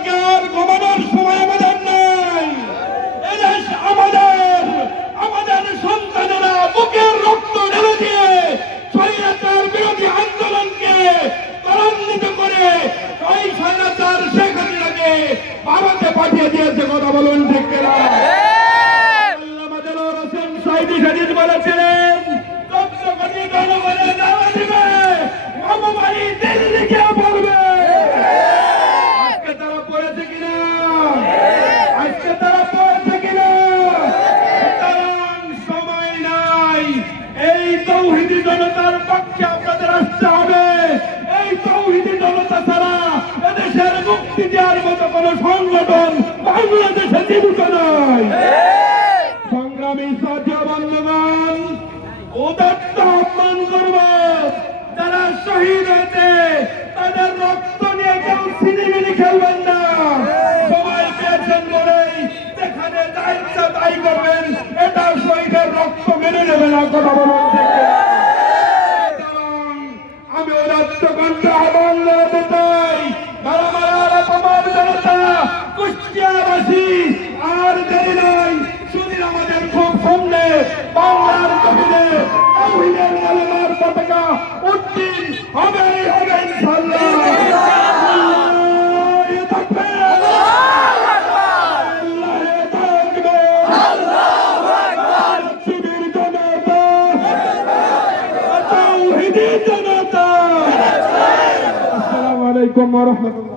থেকে আর ঘুমানোর সময় আমাদের নেই। এদেশ আমাদের, আমাদের সন্তানেরা বুকের রক্ত ঢেলে দিয়ে স্বৈরাচার বিরোধী আন্দোলনকে ত্বরান্বিত করে ওই স্বৈরাচার শেখ হাসিনাকে ভারতে পাঠিয়ে দিয়েছে। কথা বলুন ঠিক কিনা? আল্লামা দেলোয়ার হোসেন সাঈদী শহীদ বলেছিলেন, 14 কোটি জনগণের দাওয়া দিবে, মমবাড়ি দিল্লি গিয়ে বলবে। আজকে তারা পড়েছে কিনা? আজকে তারা পড়েছে কিনা? সুতরাং সময় নাই। এই তৌহিদি জনতার পক্ষে আপনাদের আসতে হবে। এই তৌহিদি জনতা ছাড়া এদেশের মুক্তি দেওয়ার মতো কোন সংগঠন বাংলাদেশে জীবিত নয়। সংগ্রামী সাথী বন্ধুগণ, উদাত্ত আহ্বান করব, যারা শহীদ হয়েছে তাদের রক্ত নিয়ে কেউ ছিনিমিনি খেলবেন না। সবাই পেয়েছেন বলেই যেখানে যা ইচ্ছা তাই করবেন, এটা শহীদের রক্ত মেনে নেবে না। কথা বলুন ঠিক কিনা? আমি উদাত্ত কণ্ঠে আহ্বান জানাতে চাই, তোমার জনতা, কুষ্টিয়াবাসী, আর দেরি নয়, সুদিন আমাদের খুব সামনে বাংলার জমিনে তাওহীদের কালেমার পতাকা উড্ডীন হবেই হবে ইনশাআল্লাহ। আল্লাহু তাকবীর, আল্লাহু আকবার, আল্লাহু আকবার। সুদীর জনতা, তাওহীদি জনতা, আসসালামু আলাইকুম ওয়া রাহমাতুল্লাহ।